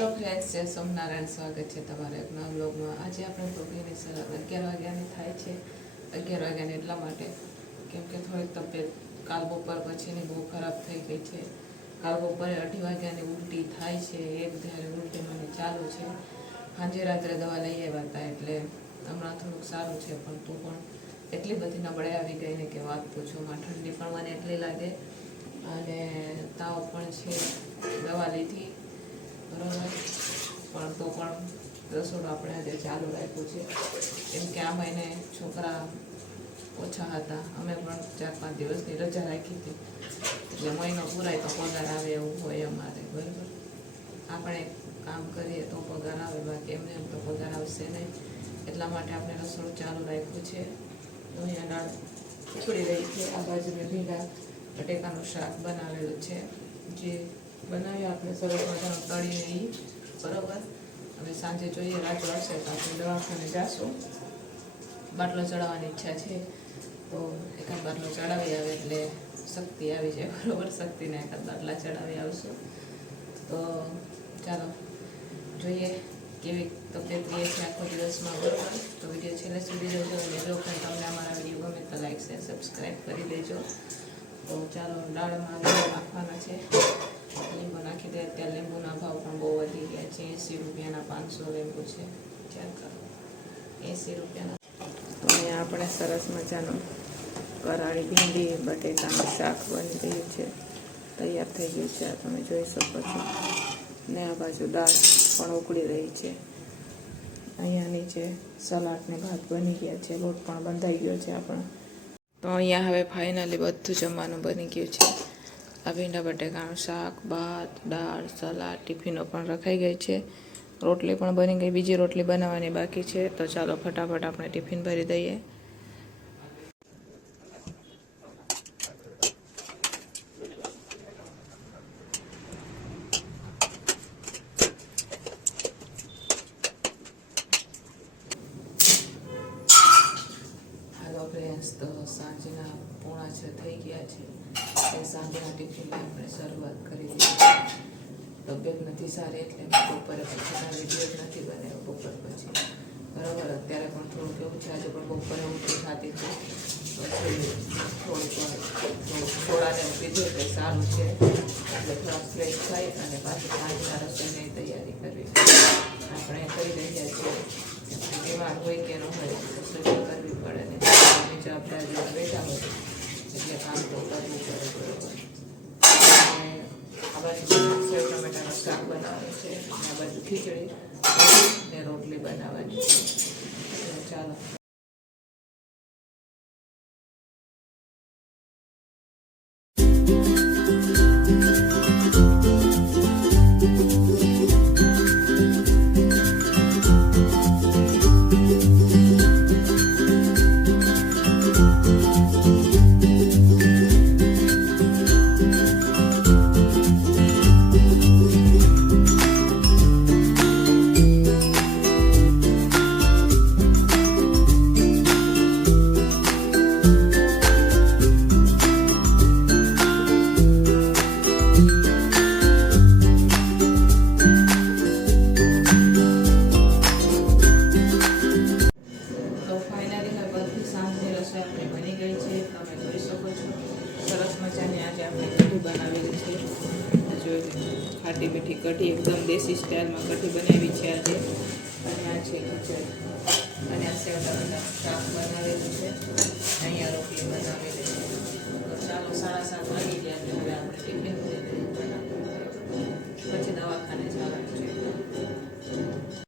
Hello friends જય સોમનારાયણ. સ્વાગત છે તમારા એક બ્લોગમાં આજે આપણે બપોરની સલાહ અગિયાર વાગ્યાની થાય છે. અગિયાર વાગ્યાની એટલા માટે, કેમ કે થોડીક તબિયત કાલ બપોર પછીની બહુ ખરાબ થઈ ગઈ છે. કાલ બપોરે અઢી વાગ્યાની ઉલટી થાય છે, એક જ્યારે ઉલટી મને ચાલુ છે. સાંજે રાત્રે દવા લઈ આવ્યા હતા એટલે હમણાં થોડુંક સારું છે, પણ તું પણ એટલી બધી નબળાઈ આવી ગઈ ને કે વાત પૂછો. માં ઠંડી પણ મને એટલી લાગે. અને તાવ પણ છે. દવા લીધી. પણ તો પણ રસોડું આપણે આજે ચાલુ રાખ્યું છે. કેમ કે આ મહિને છોકરા ઓછા હતા. અમે પણ ચાર પાંચ દિવસની રજા રાખી હતી. એટલે મહિનો પૂરાય તો પગાર આવે એવું હોય અમારે, બરાબર? આપણે કામ કરીએ તો પગાર આવે, બાકી એમને એમ તો પગાર આવશે નહીં. એટલા માટે આપણે રસોડું ચાલુ રાખ્યું છે. અહીંયા દાળ ઉકળી રહી છે. આ બાજુ મેં ભીંડા બટેકાનું શાક બનાવેલું છે. જે બનાવી આપણે સરસ તળીને એ બરોબર? હવે સાંજે જોઈએ, રાત આવશે તો આપણે દવાખાને જાશું. બાટલો ચડાવવાની ઈચ્છા છે. તો એકાદ બાટલો ચડાવી આવે એટલે શક્તિ આવી જાય, બરોબર? શક્તિને એકાદ બાટલા ચડાવી આવશું. તો ચાલો, જોઈએ કેવી તબિયત રહે છે આખો દિવસમાં, બરોબર? તો વીડિયો છેલ્લે સુધી જોજો અને જો પણ તમને અમારા વીડિયો ગમે તો લાઈક, શેર, સબસ્ક્રાઈબ કરી દેજો તો ચાલો, દાળમાં નાખવાના છે લીંબુ નાખી દે અત્યારે લીંબુના ભાવ પણ બહુ વધી ગયા છે એંસી રૂપિયાના પાંચસો લેવું છે. ચાલ કરો. એંસી રૂપિયાના. તો અહીંયા આપણે સરસ મજાનું કરાળી ભીંડી, બટેટાનું શાક બની રહ્યું છે. તૈયાર થઈ ગયું છે. તમે જોઈ શકો છો. ને આ બાજુ દાળ પણ ઉકળી રહી છે. અહીંયા નીચે સલાડ ને ભાત બની ગયા છે. લોટ પણ બંધાઈ ગયો છે આપણો. તો અહીંયા હવે ફાઇનલી બધું જમવાનું બની ગયું છે. આ ભીંડા બટેકાનું શાક, ભાત, દાળ, સલાડ, ટિફિનો પણ રખાઈ ગઈ છે. રોટલી પણ બની ગઈ. બીજી રોટલી બનાવવાની બાકી છે. તો ચાલો ફટાફટ આપણે ટિફિન ભરી દઈએ હાલો ફ્રેન્ડ્સ તો સાંજના પોણા થઈ ગયા છે. એ સાંજના ટિફિનની આપણે શરૂઆત કરી દીધી તબિયત નથી સારી એટલે બપોરે પછીના વીડિયો નથી બનાવ્યો બપોર પછી. બરાબર, અત્યારે પણ થોડુંક એવું છે, આજે પણ બપોરે ઉઠી ખાતી હતી પછી થોડુંક થોડાને પીધું એટલે સારું છે. એટલે થોડા ફ્રેશ થાય અને પાછી સાંજના રસોઈની તૈયારી કરવી. આપણે કરી રહ્યા છીએ બીમાર હોય કે ન હોય રસોઈ કરવી પડે ને. જવાબદારી બેઠા હોય. એટલે કામ કરવું પડે આ બાજુ સેવ ટમેટાનું શાક બનાવવાનું છે આ બાજુ ખીચડી ને રોટલી બનાવવાની છે. છે, તમે જોઈ શકો છો. સરસ મજાની આજે આપણે કઢી બનાવેલી છે. જો ખાટી મીઠી કઢી એકદમ દેશી સ્ટાઇલમાં કઢી બનાવી છે આજે. અને આ છે ખીચડી અને આ સેવડાના શાક બનાવેલું છે. અહીંયા રોટલી બનાવેલી છે.